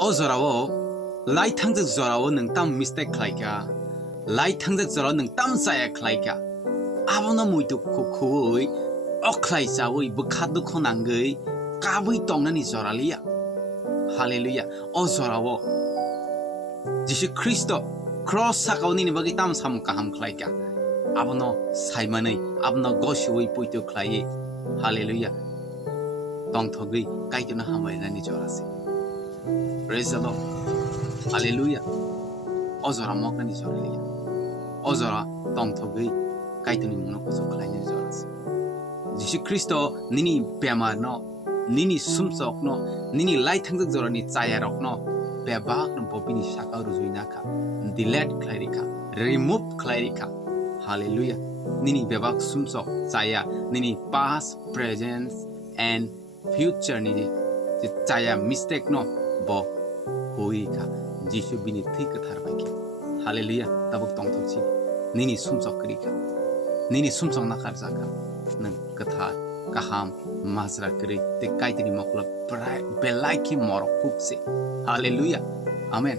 어저라워 라이 탕적 저라워 능땀 미스테이크 라이까 라이 탕적 저라워 능땀 싸야 클라이까 아버너 muito 코코이 어클라이 싸우이 부카도 코난거이 까부이 똥나니 저라리야 할렐루야 어저라워 지시 크리스토 크로스 사가오니니 버기 땀 삼까 함 클라이까 아버너 사이만의 아버너 고시오이 뿌이토 클라이 할렐루야 똥턱의 까이토나 하마이나니 저라세 Praise the Lord. Hallelujah. Ozora moknani zoriliya. Ozora tongthogi kaituni muna koso khlaini zoras. Jisu Kristo nini bemar no, nini sumsok no, nini lai thangjak zorani chayarok no, bebak no bopini shaka rujuina ka, delete khlairika, remove khlairika. Hallelujah. Nini bebak sumsok chaya, nini past, present and future ni chaya mistake no bo hoika jisu bini thik tharbaiki hallelujah tabuk tongthokchi nini sumsok krika nini sumsok na kharjaka nang katha kaham masra kri te kaitini mokla belaiki morok kukse hallelujah amen